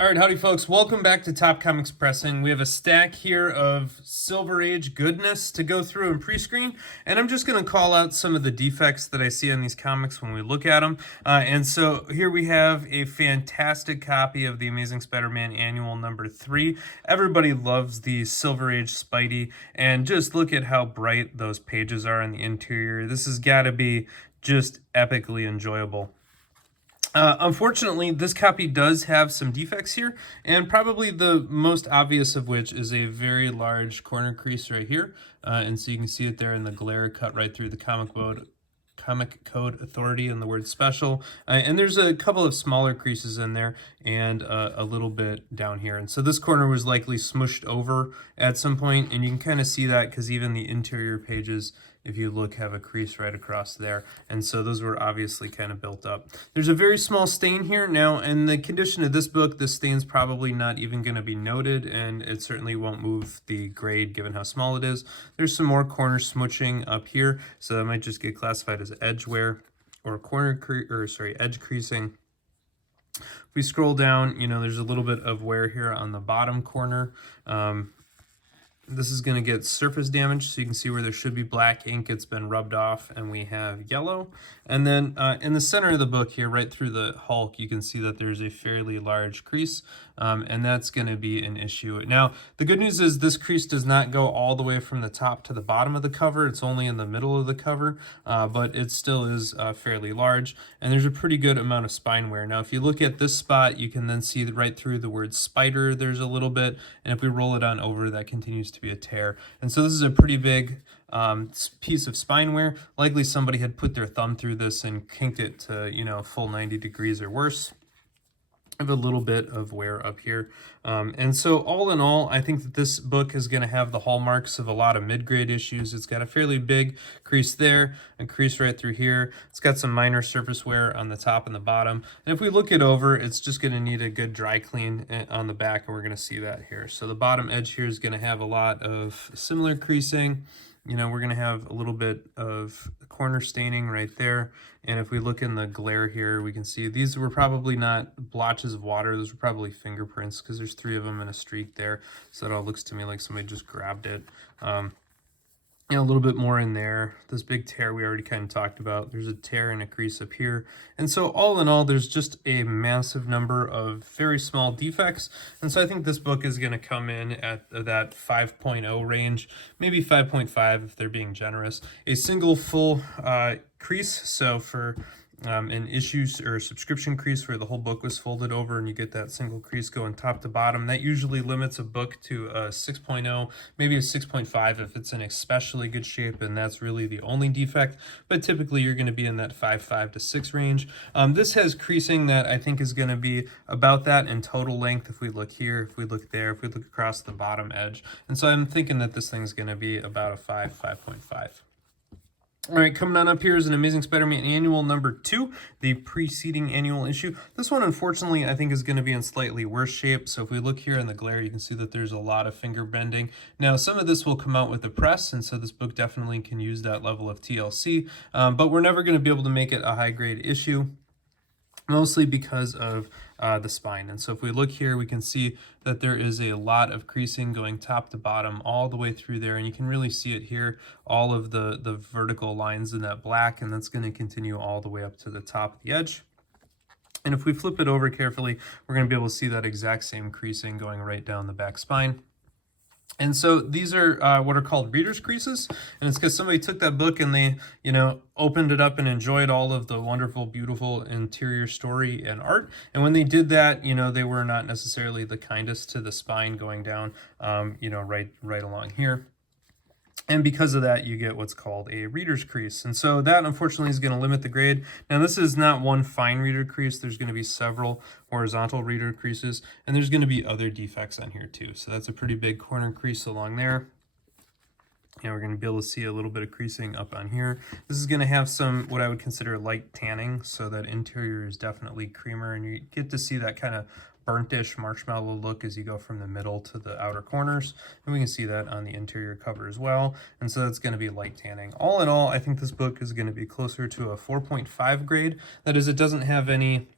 All right, howdy folks. Welcome back to Top Comics Pressing. We have a stack here of Silver Age goodness to go through and pre-screen, and I'm just going to call out some of the defects that I see on these comics when we look at them. And so here we have a fantastic copy of the Amazing Spider-Man Annual number 3. Everybody loves the Silver Age Spidey, and just look at how bright those pages are in the interior. This has got to be just epically enjoyable. Unfortunately, this copy does have some defects here, and probably the most obvious of which is a very large corner crease right here. And so you can see it there in the glare cut right through the Comic Code Authority and the word special. And there's a couple of smaller creases in there and a little bit down here. And so this corner was likely smushed over at some point, and you can kind of see that because even the interior pages, if you look, have a crease right across there. And so those were obviously kind of built up. There's a very small stain here. Now, in the condition of this book, this stain's probably not even going to be noted, and it certainly won't move the grade given how small it is. There's some more corner smooching up here, so that might just get classified as edge wear or edge creasing. If we scroll down, there's a little bit of wear here on the bottom corner. This is going to get surface damage, so you can see where there should be black ink, it's been rubbed off, and we have yellow. And then in the center of the book here, right through the Hulk, you can see that there's a fairly large crease, and that's going to be an issue. Now, the good news is this crease does not go all the way from the top to the bottom of the cover. It's only in the middle of the cover, but it still is fairly large, and there's a pretty good amount of spine wear. Now, if you look at this spot, you can then see right through the word spider, there's a little bit, and if we roll it on over, that continues to be a tear. And so this is a pretty big piece of spine wear. Likely somebody had put their thumb through this and kinked it to, full 90 degrees or worse. I have a little bit of wear up here. And so all in all, I think that this book is going to have the hallmarks of a lot of mid-grade issues. It's got a fairly big crease there, a crease right through here. It's got some minor surface wear on the top and the bottom. And if we look it over, it's just going to need a good dry clean on the back, and we're going to see that here. So the bottom edge here is going to have a lot of similar creasing. We're going to have a little bit of corner staining right there. And if we look in the glare here, we can see these were probably not blotches of water. Those were probably fingerprints because there's 3 of them in a streak there. So that all looks to me like somebody just grabbed it. A little bit more in there. This big tear we already kind of talked about. There's a tear and a crease up here. And so all in all, there's just a massive number of very small defects. And so I think this book is going to come in at that 5.0 range, maybe 5.5 if they're being generous. A single full crease. So for an issues or subscription crease where the whole book was folded over and you get that single crease going top to bottom, that usually limits a book to a 6.0, maybe a 6.5 if it's in especially good shape, and that's really the only defect. But typically you're going to be in that 5.5 to 6 range. This has creasing that I think is going to be about that in total length. If we look here, if we look there, if we look across the bottom edge, and so I'm thinking that this thing's going to be about a 5.5. All right, coming on up here is an Amazing Spider-Man Annual number 2, the preceding annual issue. This one, unfortunately, I think is going to be in slightly worse shape. So if we look here in the glare, you can see that there's a lot of finger bending. Now, some of this will come out with the press, and so this book definitely can use that level of TLC, but we're never going to be able to make it a high-grade issue, mostly because of the spine. And so if we look here, we can see that there is a lot of creasing going top to bottom all the way through there, and you can really see it here, all of the vertical lines in that black, and that's going to continue all the way up to the top of the edge. And if we flip it over carefully, we're going to be able to see that exact same creasing going right down the back spine. And so these are what are called reader's creases, and it's because somebody took that book and they, opened it up and enjoyed all of the wonderful, beautiful interior story and art. And when they did that, they were not necessarily the kindest to the spine going down, right along here. And because of that, you get what's called a reader's crease. And so that, unfortunately, is going to limit the grade. Now, this is not one fine reader crease. There's going to be several horizontal reader creases, and there's going to be other defects on here, too. So that's a pretty big corner crease along there. And we're going to be able to see a little bit of creasing up on here. This is going to have some, what I would consider light tanning, so that interior is definitely creamer, and you get to see that kind of burnt-ish marshmallow look as you go from the middle to the outer corners, and we can see that on the interior cover as well. And so that's going to be light tanning. All in all, I think this book is going to be closer to a 4.5 grade. That is, it doesn't have any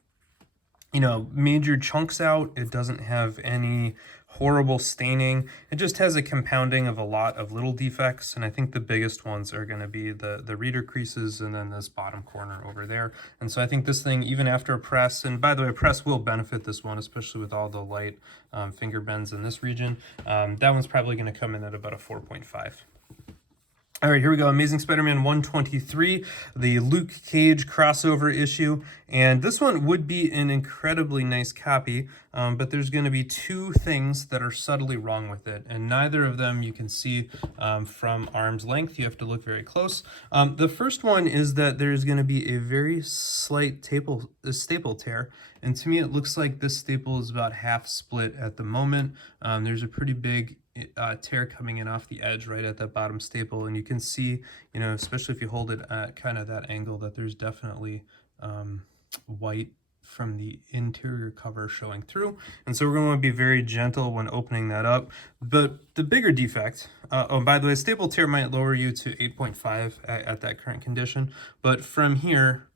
major chunks out. It doesn't have any horrible staining. It just has a compounding of a lot of little defects, and I think the biggest ones are going to be the reader creases and then this bottom corner over there. And so I think this thing, even after a press, and by the way, a press will benefit this one, especially with all the light finger bends in this region. That one's probably going to come in at about a 4.5. All right, here we go. Amazing Spider-Man 123, the Luke Cage crossover issue. And this one would be an incredibly nice copy, but there's going to be two things that are subtly wrong with it. And neither of them you can see from arm's length. You have to look very close. The first one is that there's going to be a very slight staple tear. And to me, it looks like this staple is about half split at the moment. There's a pretty big tear coming in off the edge right at that bottom staple, and you can see, especially if you hold it at kind of that angle, that there's definitely white from the interior cover showing through. And so we're going to be very gentle when opening that up. But the bigger defect, oh, by the way, staple tear might lower you to 8.5 at that current condition, but from here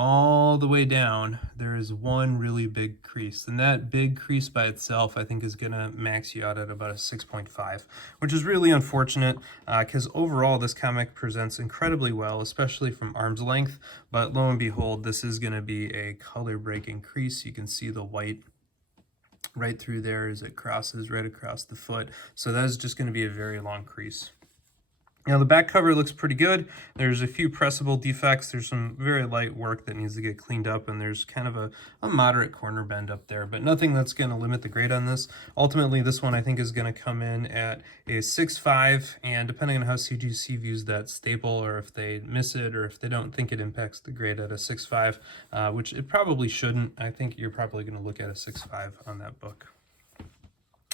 all the way down, there is one really big crease. And that big crease by itself, I think, is going to max you out at about a 6.5, which is really unfortunate because overall this comic presents incredibly well, especially from arm's length. But lo and behold, this is going to be a color-breaking crease. You can see the white right through there as it crosses right across the foot. So that is just going to be a very long crease. Now the back cover looks pretty good. There's a few pressable defects. There's some very light work that needs to get cleaned up, and there's kind of a moderate corner bend up there, but nothing that's going to limit the grade on this. Ultimately, this one I think is going to come in at a 6.5, and depending on how CGC views that staple, or if they miss it, or if they don't think it impacts the grade, at a 6.5, which it probably shouldn't. I think you're probably going to look at a 6.5 on that book.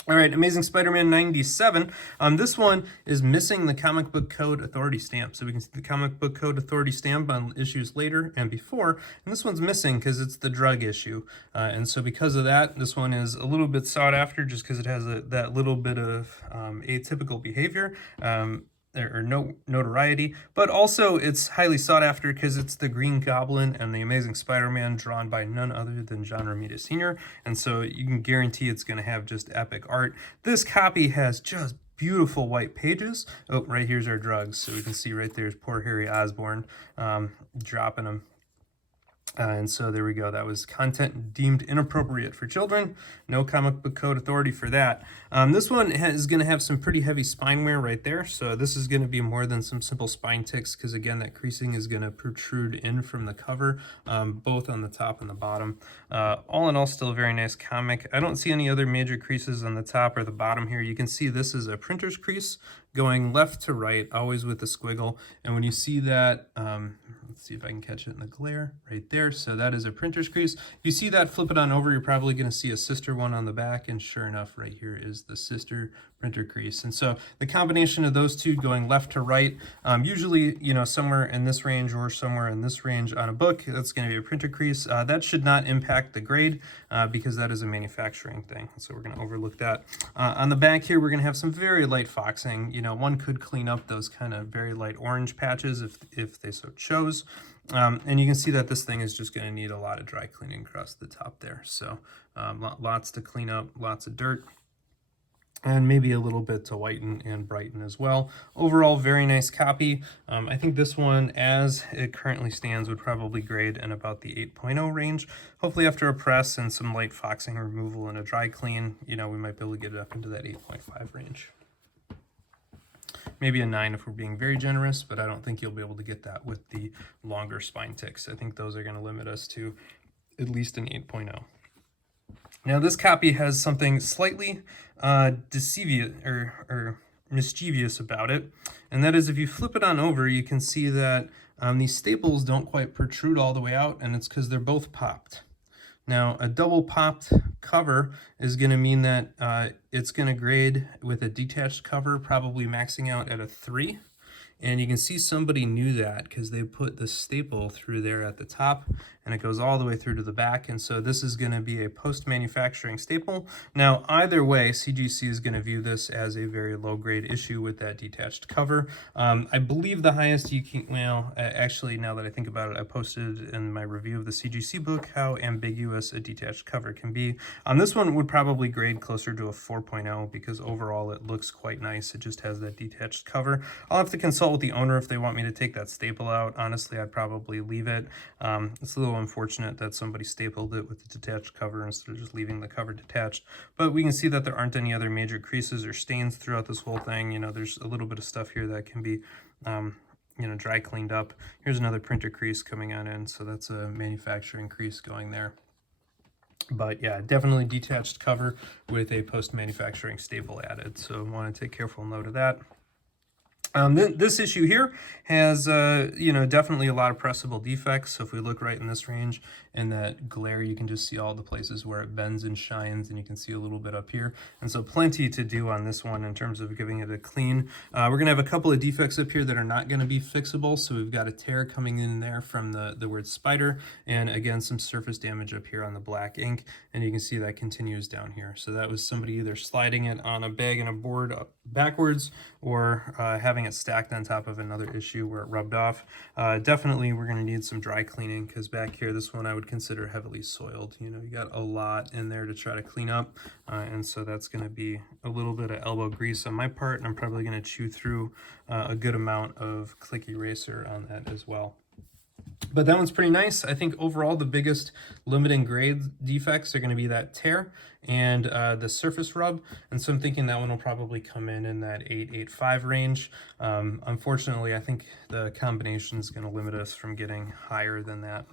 All right, Amazing Spider-Man 97. This one is missing the comic book code authority stamp. So we can see the comic book code authority stamp on issues later and before. And this one's missing because it's the drug issue. And so because of that, this one is a little bit sought after just because it has that little bit of atypical behavior. Or notoriety, but also it's highly sought after because it's the Green Goblin and the Amazing Spider-Man drawn by none other than John Romita Sr. And so you can guarantee it's going to have just epic art. This copy has just beautiful white pages. Oh, right here's our drugs. So we can see right there's poor Harry Osborn dropping them. And so there we go. That was content deemed inappropriate for children. No comic book code authority for that. This one is going to have some pretty heavy spine wear right there. So this is going to be more than some simple spine ticks because, again, that creasing is going to protrude in from the cover, both on the top and the bottom. All in all, still a very nice comic. I don't see any other major creases on the top or the bottom here. You can see this is a printer's crease going left to right, always with a squiggle. And when you see that, let's see if I can catch it in the glare right there. So that is a printer's crease. If you see that, flip it on over, you're probably going to see a sister one on the back. And sure enough, right here is the sister printer crease. And so the combination of those two going left to right, usually, somewhere in this range or somewhere in this range on a book, that's going to be a printer crease. That should not impact the grade because that is a manufacturing thing. So we're going to overlook that. On the back here, we're going to have some very light foxing. One could clean up those kind of very light orange patches if they so chose. And you can see that this thing is just going to need a lot of dry cleaning across the top there. So lots to clean up, lots of dirt, and maybe a little bit to whiten and brighten as well. Overall, very nice copy. I think this one, as it currently stands, would probably grade in about the 8.0 range. Hopefully after a press and some light foxing removal and a dry clean, we might be able to get it up into that 8.5 range. Maybe a 9 if we're being very generous, but I don't think you'll be able to get that with the longer spine ticks. I think those are going to limit us to at least an 8.0. Now this copy has something slightly mischievous about it, and that is if you flip it on over, you can see that these staples don't quite protrude all the way out, and it's because they're both popped. Now, a double popped cover is going to mean that it's going to grade with a detached cover, probably maxing out at a 3. And you can see somebody knew that because they put the staple through there at the top, and it goes all the way through to the back. And so this is going to be a post-manufacturing staple. Now, either way, CGC is going to view this as a very low-grade issue with that detached cover. I believe the highest you can, well, actually, now that I think about it, I posted in my review of the CGC book how ambiguous a detached cover can be. This one would probably grade closer to a 4.0 because overall it looks quite nice. It just has that detached cover. I'll have to consult with the owner if they want me to take that staple out. Honestly, I'd probably leave it. It's a little unfortunate that somebody stapled it with the detached cover instead of just leaving the cover detached. But we can see that there aren't any other major creases or stains throughout this whole thing. You know, there's a little bit of stuff here that can be you know, dry cleaned up. Here's another printer crease coming on in, so that's a manufacturing crease going there. But yeah, definitely detached cover with a post-manufacturing staple added, so I want to take careful note of that. This issue here has, you know, definitely a lot of pressable defects. So if we look right in this range and that glare, you can just see all the places where it bends and shines, and you can see a little bit up here. And so plenty to do on this one in terms of giving it a clean. We're going to have a couple of defects up here that are not going to be fixable. So we've got a tear coming in there from the word spider, and again, some surface damage up here on the black ink. And you can see that continues down here. So that was somebody either sliding it on a bag and a board up backwards, or having it stacked on top of another issue where it rubbed off. Definitely we're going to need some dry cleaning, because back here, this one I would consider heavily soiled. You know, you got a lot in there to try to clean up, and so that's going to be a little bit of elbow grease on my part, and I'm probably going to chew through a good amount of click eraser on that as well. But that one's pretty nice. I think overall the biggest limiting grade defects are going to be that tear and the surface rub. And so I'm thinking that one will probably come in that 8.85 range. Unfortunately, I think the combination is going to limit us from getting higher than that.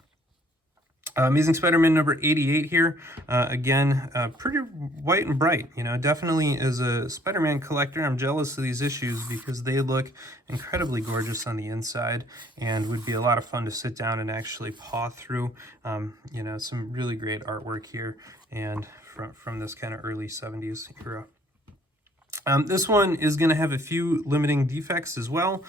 Amazing Spider-Man number 88 here. Again, pretty white and bright. You know, definitely as a Spider-Man collector, I'm jealous of these issues because they look incredibly gorgeous on the inside and would be a lot of fun to sit down and actually paw through. You know, some really great artwork here, and from this kind of early 70s era. This one is going to have a few limiting defects as well.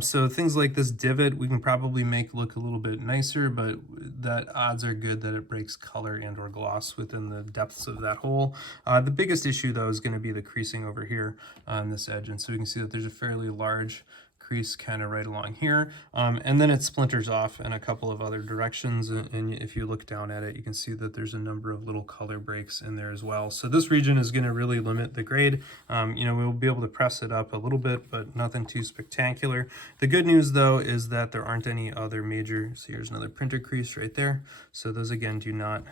So things like this divot we can probably make look a little bit nicer, but that odds are good that it breaks color and or gloss within the depths of that hole. The biggest issue though is going to be the creasing over here on this edge, and so we can see that there's a fairly large crease kind of right along here, and then it splinters off in a couple of other directions, and if you look down at it, you can see that there's a number of little color breaks in there as well. So this region is going to really limit the grade. You know, we'll be able to press it up a little bit, but nothing too spectacular. The good news though is that there aren't any other major, so here's another printer crease right there, so those again do not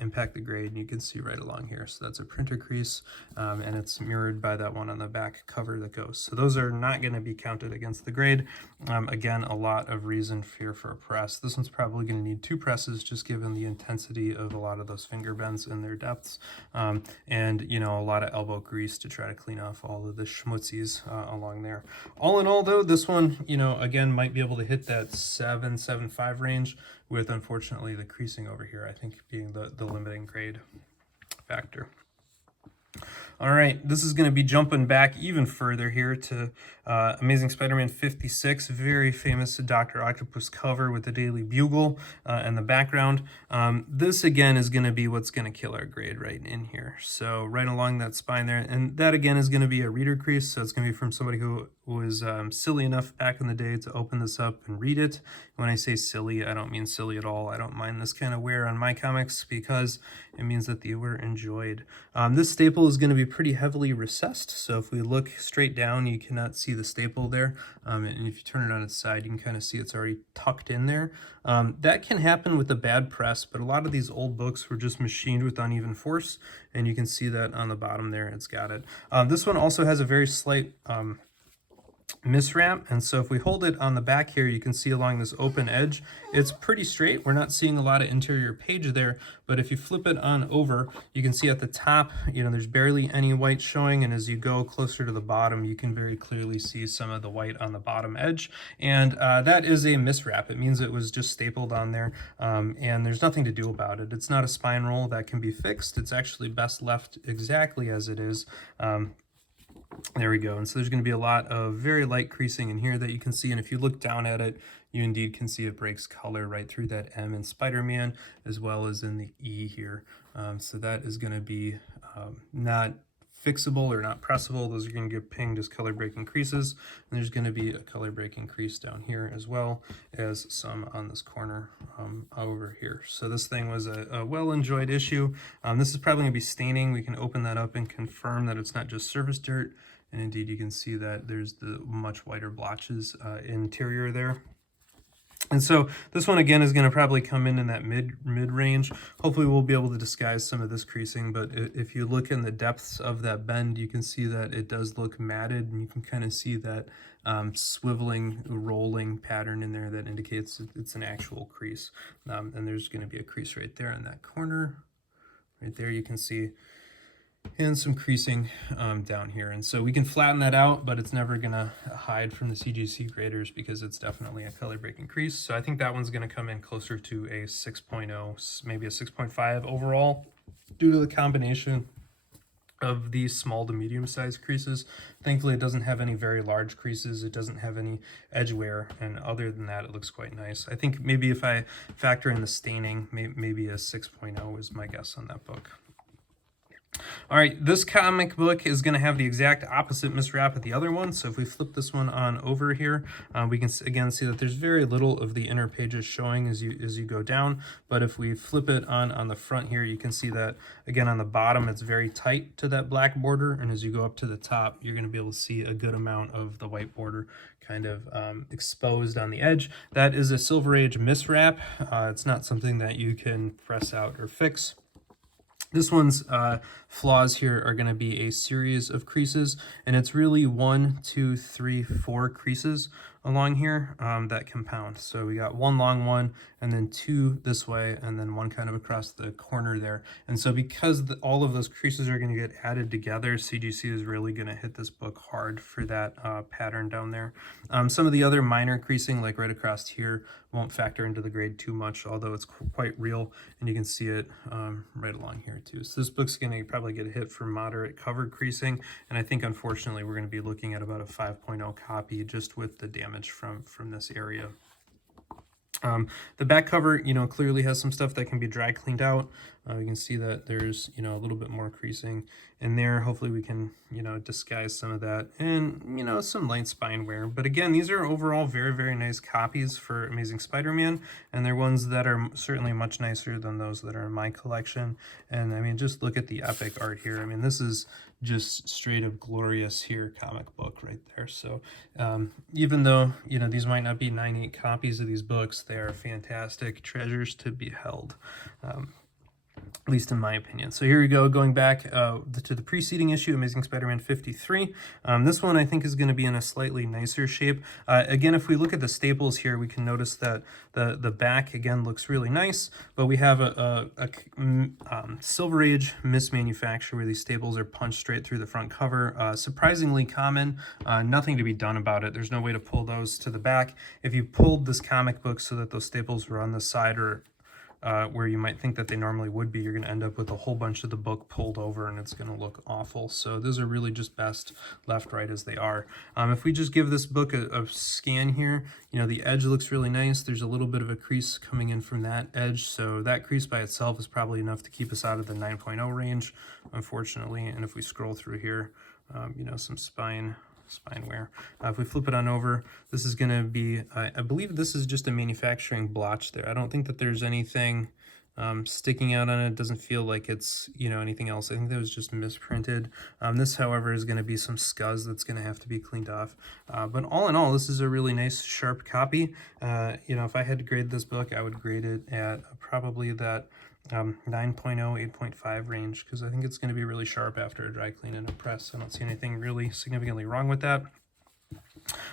impact the grade, and you can see right along here, so that's a printer crease, and it's mirrored by that one on the back cover that goes, so those are not going to be counted against the grade. Again, a lot of reason here for a press. This one's probably going to need 2 presses just given the intensity of a lot of those finger bends in their depths, and you know, a lot of elbow grease to try to clean off all of the schmutzies along there. All in all though, this one, you know, again might be able to hit that 7.75 range, with unfortunately the creasing over here I think being the limiting grade factor. All right, this is going to be jumping back even further here to Amazing Spider-Man 56, very famous Dr. Octopus cover with the Daily Bugle in the background. This again is going to be what's going to kill our grade right in here. So right along that spine there, and that again is going to be a reader crease, so it's going to be from somebody who was silly enough back in the day to open this up and read it. When I say silly, I don't mean silly at all. I don't mind this kind of wear on my comics because it means that the viewer enjoyed. This staple is going to be pretty heavily recessed, so if we look straight down, you cannot see the staple there, and if you turn it on its side, you can kind of see it's already tucked in there. That can happen with a bad press, but a lot of these old books were just machined with uneven force, and you can see that on the bottom there, it's got it. This one also has a very slight miswrap, and so if we hold it on the back here, you can see along this open edge, it's pretty straight. We're not seeing a lot of interior page there, but if you flip it on over, you can see at the top, you know, there's barely any white showing, and as you go closer to the bottom, you can very clearly see some of the white on the bottom edge, and that is a miswrap. It means it was just stapled on there, and there's nothing to do about it. It's not a spine roll that can be fixed. It's actually best left exactly as it is. There we go. And so there's going to be a lot of very light creasing in here that you can see. And if you look down at it, you indeed can see it breaks color right through that M in Spider-Man, as well as in the E here. So that is going to be not fixable or not pressable. Those are going to get pinged as color breaking creases. And there's going to be a color breaking crease down here, as well as some on this corner over here. So this thing was a well enjoyed issue. This is probably going to be staining. We can open that up and confirm that it's not just surface dirt. And indeed, you can see that there's the much whiter blotches interior there. And so this one again is going to probably come in that mid range. Hopefully we'll be able to disguise some of this creasing, but if you look in the depths of that bend, you can see that it does look matted, and you can kind of see that swiveling, rolling pattern in there that indicates it's an actual crease. And there's going to be a crease right there in that corner. Right there you can see, and some creasing down here. And so we can flatten that out, but it's never going to hide from the CGC graders because it's definitely a color breaking crease. So I think that one's going to come in closer to a 6.0, maybe a 6.5 overall, due to the combination of these small to medium sized creases. Thankfully, it doesn't have any very large creases. It doesn't have any edge wear. And other than that, it looks quite nice. I think maybe if I factor in the staining, maybe a 6.0 is my guess on that book. All right, this comic book is going to have the exact opposite miswrap of the other one. So if we flip this one on over here, we can again see that there's very little of the inner pages showing as you go down. But if we flip it on the front here, you can see that again on the bottom it's very tight to that black border, and as you go up to the top, you're going to be able to see a good amount of the white border kind of exposed on the edge. That is a Silver Age miswrap. It's not something that you can press out or fix. This one's flaws here are going to be a series of creases, and it's really 1, 2, 3, 4 creases along here that compound. So we got one long one, and then two this way, and then one kind of across the corner there. And so because all of those creases are going to get added together, CGC is really going to hit this book hard for that pattern down there. Some of the other minor creasing, like right across here, won't factor into the grade too much, although it's quite real, and you can see it right along here too. So this book's going to probably get a hit for moderate covered creasing, and I think unfortunately we're going to be looking at about a 5.0 copy just with the damage from this area. The back cover, clearly has some stuff that can be dry cleaned out. You can see that there's, a little bit more creasing in there. Hopefully we can, disguise some of that, and, some light spine wear. But again, these are overall very, very nice copies for Amazing Spider-Man, and they're ones that are certainly much nicer than those that are in my collection. And I mean, just look at the epic art here. I mean, this is just straight up glorious here comic book right there. So even though, these might not be 98 copies of these books, they are fantastic treasures to be held. At least in my opinion. So here we go, going back to the preceding issue, Amazing Spider-Man 53. This one I think is going to be in a slightly nicer shape. Again, if we look at the staples here, we can notice that the back again looks really nice, but we have a Silver Age mismanufacture where these staples are punched straight through the front cover. Surprisingly common, nothing to be done about it. There's no way to pull those to the back. If you pulled this comic book so that those staples were on the side or where you might think that they normally would be, you're going to end up with a whole bunch of the book pulled over, and it's going to look awful. So those are really just best left right as they are. If we just give this book a scan here, the edge looks really nice. There's a little bit of a crease coming in from that edge, so that crease by itself is probably enough to keep us out of the 9.0 range, unfortunately. And if we scroll through here, some spine wear. If we flip it on over, this is going to be, I believe this is just a manufacturing blotch there. I don't think that there's anything sticking out on it. It doesn't feel like it's, anything else. I think that was just misprinted. This, however, is going to be some scuzz that's going to have to be cleaned off. But all in all, this is a really nice, sharp copy. If I had to grade this book, I would grade it at probably that 9.0, 8.5 range, because I think it's going to be really sharp after a dry clean and a press. I don't see anything really significantly wrong with that.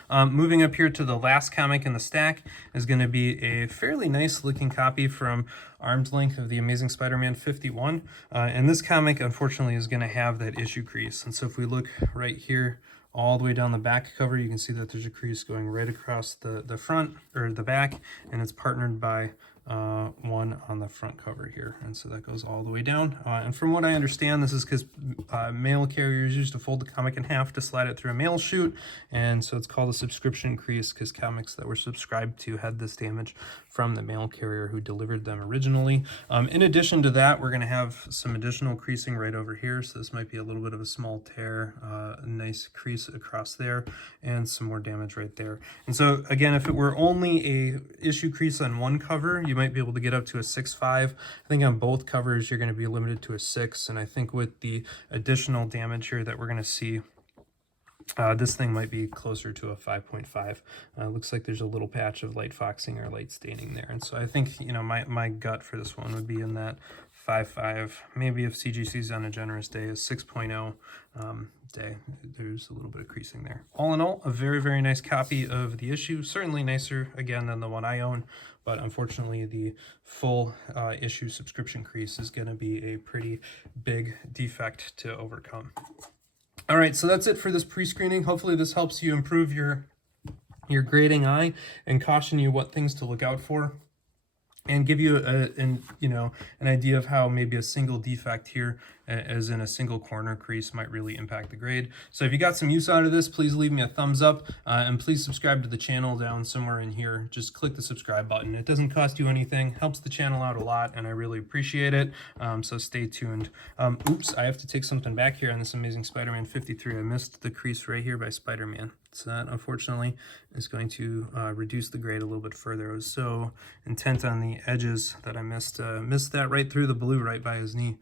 Moving up here to the last comic in the stack is going to be a fairly nice looking copy from Arm's Length of the Amazing Spider-Man 51. And this comic, unfortunately, is going to have that issue crease. And so if we look right here, all the way down the back cover, you can see that there's a crease going right across the front or the back, and it's partnered by one on the front cover here, and so that goes all the way down. And from what I understand, this is because mail carriers used to fold the comic in half to slide it through a mail chute, and so it's called a subscription crease because comics that were subscribed to had this damage from the mail carrier who delivered them originally. In addition to that, we're going to have some additional creasing right over here, so this might be a little bit of a small tear, a nice crease across there, and some more damage right there. And so again, if it were only a issue crease on one cover, you might be able to get up to a 6.5. I think on both covers you're going to be limited to a 6, and I think with the additional damage here that we're going to see, this thing might be closer to a 5.5. Looks like there's a little patch of light foxing or light staining there, and so I think, you know, my gut for this one would be in that 5.5. Maybe if CGC's on a generous day, a 6.0 day. There's a little bit of creasing there. All in all, a very, very nice copy of the issue. Certainly nicer, again, than the one I own, but unfortunately the full issue subscription crease is going to be a pretty big defect to overcome. All right, so that's it for this pre-screening. Hopefully this helps you improve your grading eye and caution you what things to look out for, and give you an idea of how maybe a single defect here, as in a single corner crease, might really impact the grade. So if you got some use out of this, please leave me a thumbs up, and please subscribe to the channel down somewhere in here. Just click the subscribe button. It doesn't cost you anything, helps the channel out a lot, and I really appreciate it. So stay tuned. Oops, I have to take something back here on this Amazing Spider-Man 53. I missed the crease right here by Spider-Man. So that, unfortunately, is going to reduce the grade a little bit further. I was so intent on the edges that I missed that right through the blue right by his knee.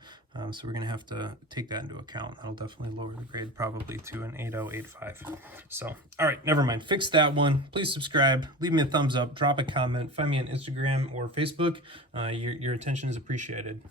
So we're going to have to take that into account. That'll definitely lower the grade probably to an 8.0, 8.5. So, all right, never mind. Fix that one. Please subscribe. Leave me a thumbs up. Drop a comment. Find me on Instagram or Facebook. Your attention is appreciated.